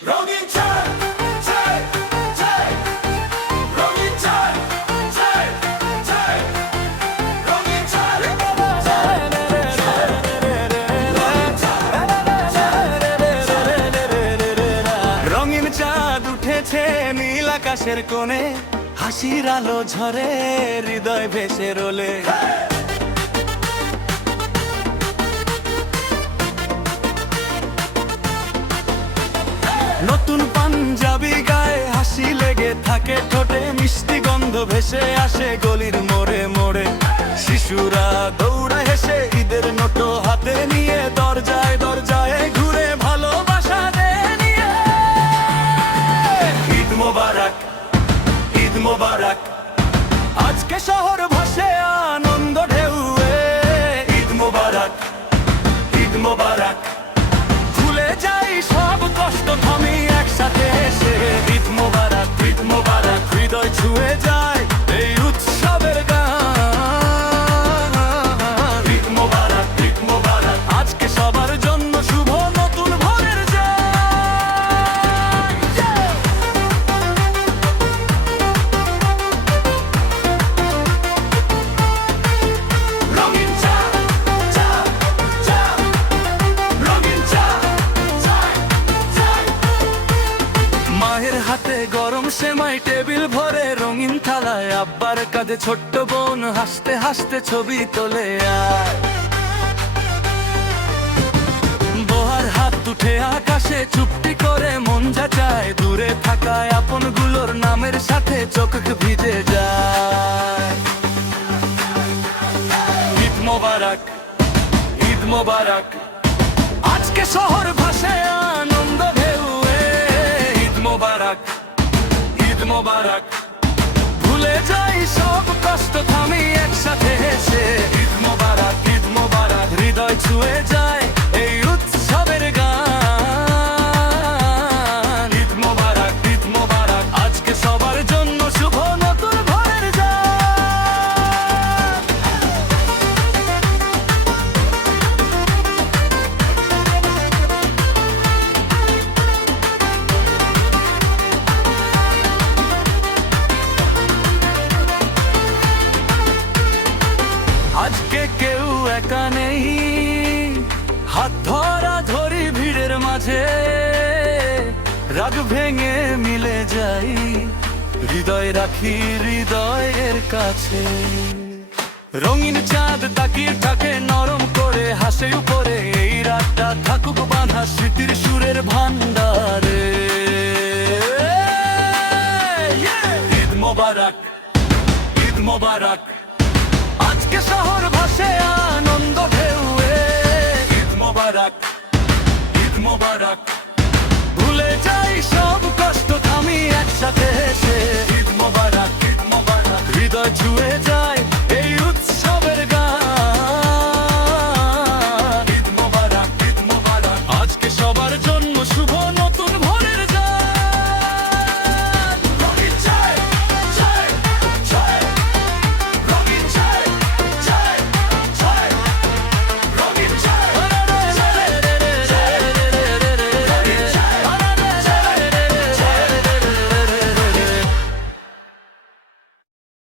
রঙিন চাঁদ চাই চাই রঙিন চাঁদ চাই চাই রঙিন চাঁদ রঙিন চাঁদ উঠেছে নীল আকাশের কোণে, হাসির আলো ঝরে হৃদয় ভেসে রোলে। নতুন পাঞ্জাবি গায়ে হাসি লেগে থাকে ঠোঁটে, মিষ্টি গন্ধ ভেসে আসে গলির মোড়ে মোড়ে। শিশুরা দৌড়ে হেসে ঈদের নোটো হাতে নিয়ে দরজায় দরজায় ঘুরে ভালোবাসা দেয় নিয়ে। ঈদ মোবারক, ঈদ মোবারক, আজকে শহর ভাসে আনন্দ ঢেউয়ে। ঈদ মোবারক, ঈদ মোবারক, ভুলে যাই সব কষ্ট থামি একসাথে এসে। ঈদ মোবারক, ঈদ মোবারক, হৃদয় ছুঁয়ে যায় এই উৎসবের গান। ঈদ মোবারক, ঈদ মোবারক, আজকে সবার জন্য শুভ নতুন ভোরের যান। রঙিন চাঁদ চাঁদ চাঁদ রঙিন চাঁদ চাই চাই মায়ের হাতে গরম সেমাই, টেবিল ভরে রঙিন থালায়, আব্বার কাঁধে ছোট্ট বোন হাসতে হাসতে ছবি তোলে। আর বহার হাত উঠে আকাশে চুপটি করে মন যাচায়, দূরে থাকায় আপন গুলোর নামের সাথে চোখ ভিজে যায়। ঈদ মোবারক, ঈদ মোবারক, আজকে শহর ভাসে আনন্দ ঢেউয়ে। ঈদ মোবারক, ঈদ মোবারক, ভুলে যাই সব কষ্ট থামি একসাথে এসে। ঈদ মোবারক, ঈদ মোবারক, হৃদয় ছুঁয়ে যায় এই উৎসবের গান। ঈদ মোবারক, ঈদ মোবারক, আজকে সবার জন্য শুভ নতুন ভোরের যান। আজকে কেউ একা নেই, হাত ধরা ধরি ভিড়ের মাঝে। রাগ ভেঙে মিলে যাই, হৃদয় রাখি হৃদয়ের কাছে। রঙিন চাঁদ তাকিয়ে থাকে নরম করে, হাসে উপরে এই রাতটা থাকুক বাঁধা স্মৃতির সুরের ভান্ডারে। ঈদ মোবারক, ঈদ মোবারক, আজকে শহর ভাসে আনন্দ ঢেউয়ে। ঈদ মোবারক, ঈদ মোবারক, ভুলে যাই সব কষ্ট থামি একসাথে এসে। ঈদ মোবারক, ঈদ মোবারক, হৃদয় ছুঁয়ে যায়